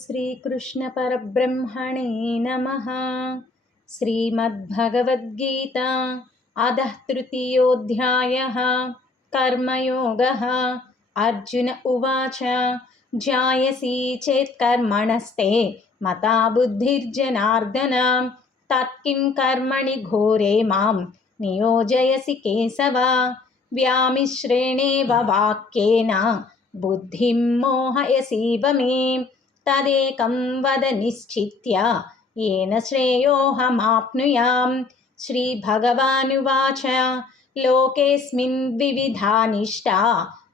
श्रीकृष्णपरब्रह्मणे नमः। श्रीमद्भगवद्गीता अधः तृतीयोऽध्यायः कर्मयोगः। अर्जुन उवाच जायसी चेत् कर्मणस्ते मता बुद्धिर्जनार्दन तत्किं कर्मणि घोरे मां नियोजयसि केशव। व्यामिश्रेणेव वाक्येन बुद्धिं मोहयसीव मे तदेकं वद निश्चित्य येन श्रेयोऽहमाप्नुयाम्। श्रीभगवानुवाच लोकेऽस्मिन् द्विविधा निष्ठा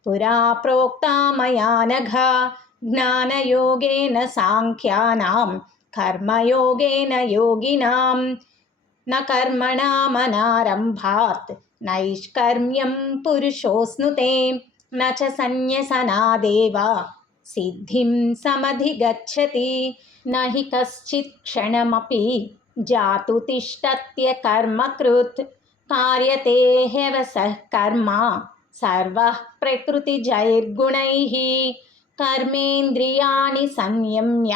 पुरा प्रोक्ता मया नघ ज्ञानयोगेन साङ्ख्यानां कर्मयोगेन योगिनां। न कर्मणामनारम्भात् नैष्कर्म्यं पुरुषोऽश्नुते न च सन्न्यसनादेव सिद्धिं समधिगच्छति। न हि कश्चित् क्षणमपि जातु तिष्ठत्य कर्मकृत् कार्यते ह्यवसः कर्म सर्वः प्रकृतिजैर्गुणैः। कर्मेन्द्रियाणि संयम्य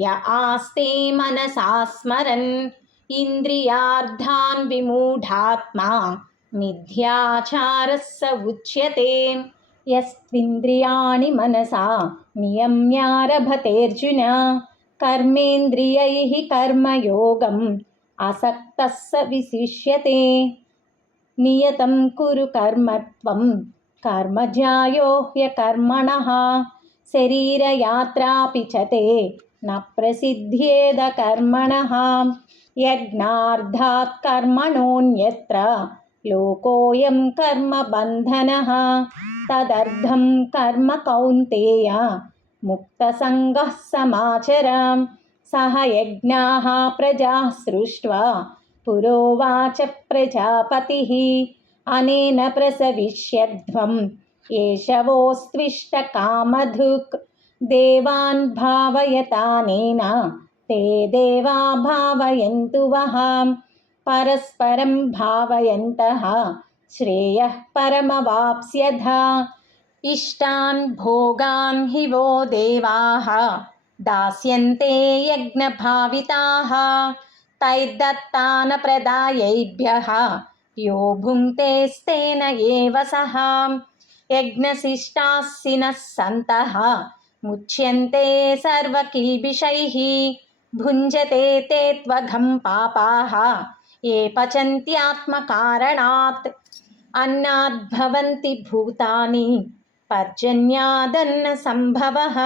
य आस्ते मनसा स्मरन् इन्द्रियार्थान् विमूढात्मा मिथ्याचारः स उच्यते। यस्त्विन्द्रियाणि मनसा नियम्यारभतेऽर्जुन कर्मेन्द्रियैः कर्मयोगम् असक्तः स विशिष्यते। नियतं कुरु कर्म त्वं कर्मज्यायो ह्यकर्मणः शरीरयात्रापि च ते न प्रसिद्ध्येद कर्मणः। यज्ञार्थात् कर्मणोऽन्यत्र लोकोऽयं कर्मबन्धनः तदर्थं कर्म कौन्तेय मुक्तसङ्गः समाचर। सह यज्ञाः प्रजाः सृष्ट्वा पुरोवाच प्रजापतिः अनेन प्रसविष्यध्वं एषवोऽस्त्विष्टकामधुक् देवान् भावयतानेन ते देवा भावयन्तु वः। परस्परं भावयन्तः श्रेयः परमवाप्स्यथ। इष्टान् भोगान् हि वो देवाः दास्यन्ते यज्ञभाविताः तैर्दत्तानप्रदायैभ्यः यो भुङ्क्तेस्तेन एव सः। यज्ञशिष्टास्सिनः सन्तः मुच्यन्ते सर्वकिल्बिषैः भुञ्जते ते त्वघं पापाः ये पचन्त्यात्मकारणात्। अन्नाद्भवन्ति भूतानि पर्जन्यादन्नसम्भवः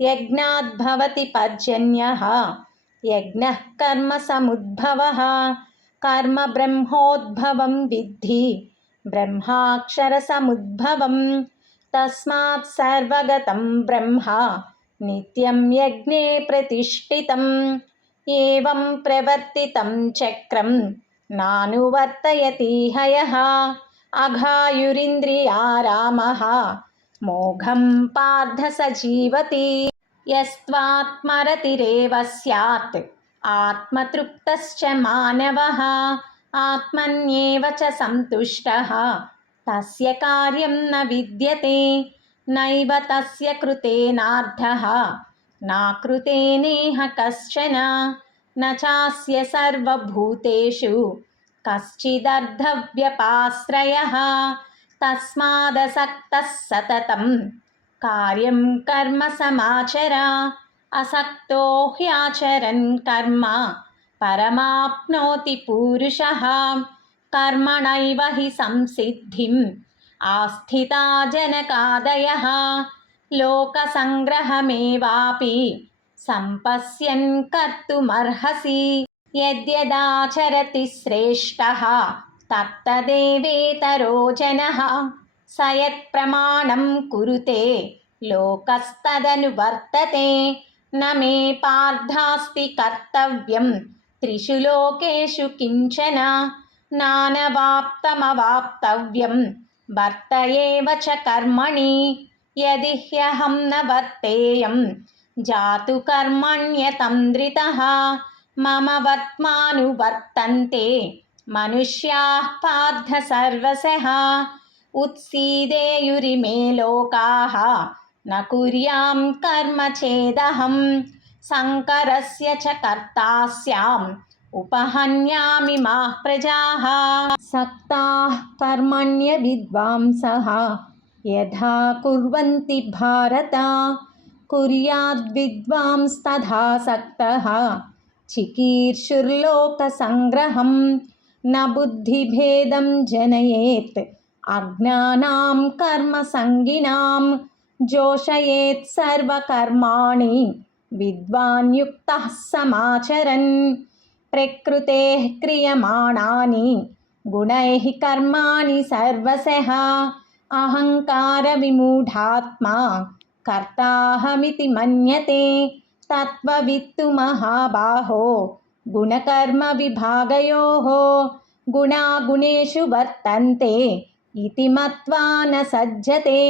यज्ञाद्भवति पर्जन्यः यज्ञः कर्मसमुद्भवः। कर्म ब्रह्मोद्भवं विद्धि ब्रह्माक्षरसमुद्भवं तस्मात् सर्वगतं ब्रह्म नित्यं यज्ञे प्रतिष्ठितम्। एवं प्रवर्तितं चक्रं नानुवर्तयति हयः अघायुरिन्द्रियारामः मोघं पार्थ स जीवति। यस्त्वात्मरतिरेव स्यात् आत्मतृप्तश्च मानवः आत्मन्येव च सन्तुष्टः तस्य कार्यं न विद्यते। नैव तस्य कृतेनार्थः नाकृतेनेह कश्चन न चास्य सर्वभूतेषु कश्चिदर्थव्यपाश्रयः। तस्मादसक्तः सततं कार्यं कर्म समाचर असक्तो ह्याचरन् कर्म परमाप्नोति पूरुषः। कर्मणैव हि संसिद्धिम् आस्थिता जनकादयः लोकसङ्ग्रहमेवापि सम्पश्यन् कर्तुमर्हसि। यद्यदाचरति श्रेष्ठः तत्तदेवेतरो जनः स यत्प्रमाणं कुरुते लोकस्तदनुवर्तते। न मे पार्थास्ति कर्तव्यं त्रिषु लोकेषु किञ्चन नानवाप्तमवाप्तव्यं वर्त एव च कर्मणि। यदि ह्यहं न वर्तेयं जातु कर्मण्यतन्द्रितः मम वर्त्मानुवर्तन्ते मनुष्याः पार्थ सर्वशः। उत्सीदेयुरिमे लोकाः न कुर्यां कर्म चेदहं शङ्करस्य च कर्ता स्याम् उपहन्यामि माः प्रजाः सक्ताः कर्मण्य विद्वांसः यथा कुर्वन्ति भारत कुर्याद्विद्वांस्तथा सक्तः चिकीर्षुर्लोकसङ्ग्रहं न बुद्धिभेदं जनयेत् अज्ञानां कर्मसङ्गिनां जोषयेत् सर्वकर्माणि विद्वान् युक्तः समाचरन् प्रकृतेः क्रियमाणानि गुणैः कर्माणि सर्वशः अहङ्कारविमूढात्मा कर्ताहमिति मन्यते तत्त्ववित्तु महाबाहो गुणकर्मविभागयोः गुणागुणेषु वर्तन्ते इति मत्वा न सज्जते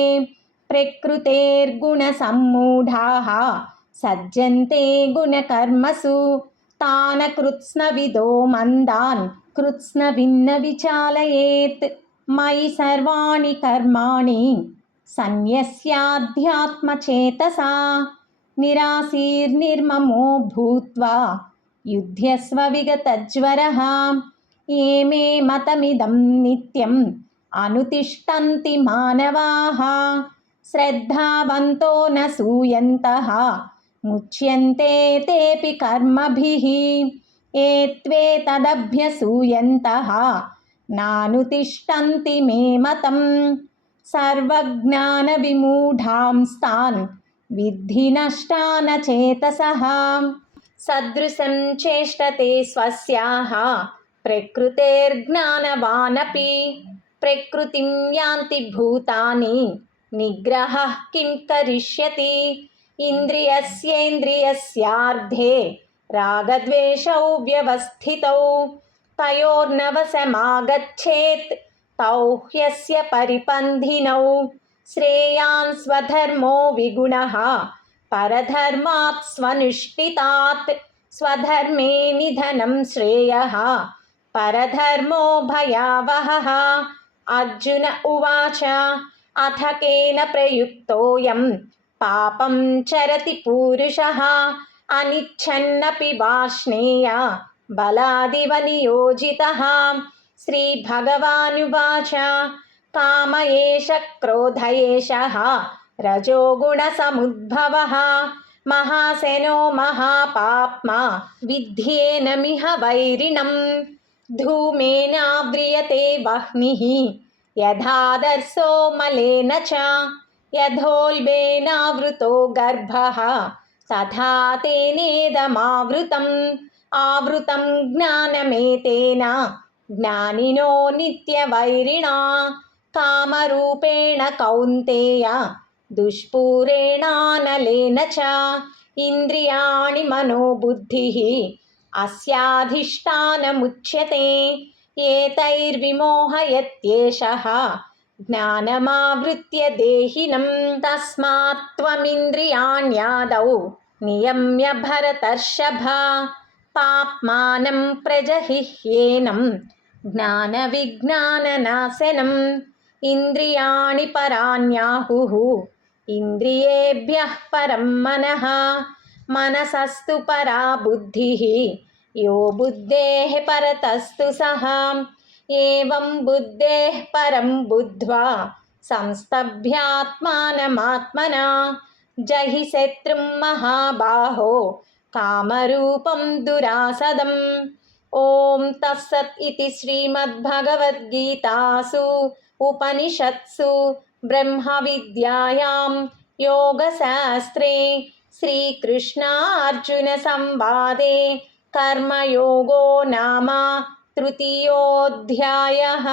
प्रकृतेर्गुणसम्मूढाः सज्जन्ते गुणकर्मसु तान् कृत्स्नविदो मन्दान् कृत्स्नविन्न विचालयेत् मयि सर्वाणि कर्माणि सन्न्यस्याध्यात्मचेतसा निराशीर्निर्ममो भूत्वा युध्यस्व विगतज्वरः ये मे मतमिदं नित्यम् अनुतिष्ठन्ति मानवाः श्रद्धावन्तो न सूयन्तः मुच्यन्ते तेऽपि कर्मभिः ये त्वेतदभ्यसूयन्तः नानुतिष्ठन्ति मे मतम् सर्वज्ञानविमूढांस्तान् विद्धि नष्टान चेतसः सदृशं चेष्टते स्वस्याः प्रकृतेर्ज्ञानवानपि प्रकृतिं यान्ति भूतानि निग्रहः किं करिष्यति इन्द्रियस्येन्द्रियस्यार्धे रागद्वेषौ व्यवस्थितौ तयोर्नवशमागच्छेत् तौ ह्यस्य परिपन्थिनौ श्रेयान् स्वधर्मो विगुणः परधर्मात् स्वनुष्ठितात् स्वधर्मे निधनं श्रेयः परधर्मो भयावहः अर्जुन उवाच अथ केन प्रयुक्तोऽयं पापं चरति पूरुषः अनिच्छन्नपि वाष्णेय बलादिव नियोजितः श्रीभगवानुवाच काम एष क्रोध एषः रजोगुणसमुद्भवः महासेनो महापाप्मा विद्येनमिह वैरिणं धूमेनाव्रियते वह्निः यथादर्शो मलेन च यथोल्बेनावृतो गर्भः तथा तेनेदमावृतम् आवृतं ज्ञानमेतेन ज्ञानिनो नित्यवैरिणा कामरूपेण कौन्तेय दुष्पूरेणानलेन च इन्द्रियाणि मनोबुद्धिः अस्याधिष्ठानमुच्यते एतैर्विमोहयत्येषः ज्ञानमावृत्य देहिनं तस्मात् त्वमिन्द्रियाण्यादौ नियम्य भरतर्षभ पाप्मानं प्रजहिह्येनं ज्ञानविज्ञाननाशनम् इन्द्रियाणि पराण्याहुः इन्द्रियेभ्यः परं मनः मनसस्तु परा बुद्धिः यो बुद्धेः परतस्तु सः एवं बुद्धेः परं बुद्ध्वा संस्तभ्यात्मानमात्मना जहि शत्रुं महाबाहो कामरूपं दुरासदम् ॐ तत्सत् इति श्रीमद्भगवद्गीतासु उपनिषत्सु ब्रह्मविद्यायां योगशास्त्रे श्रीकृष्णार्जुनसंवादे कर्मयोगो नाम तृतीयोऽध्यायः।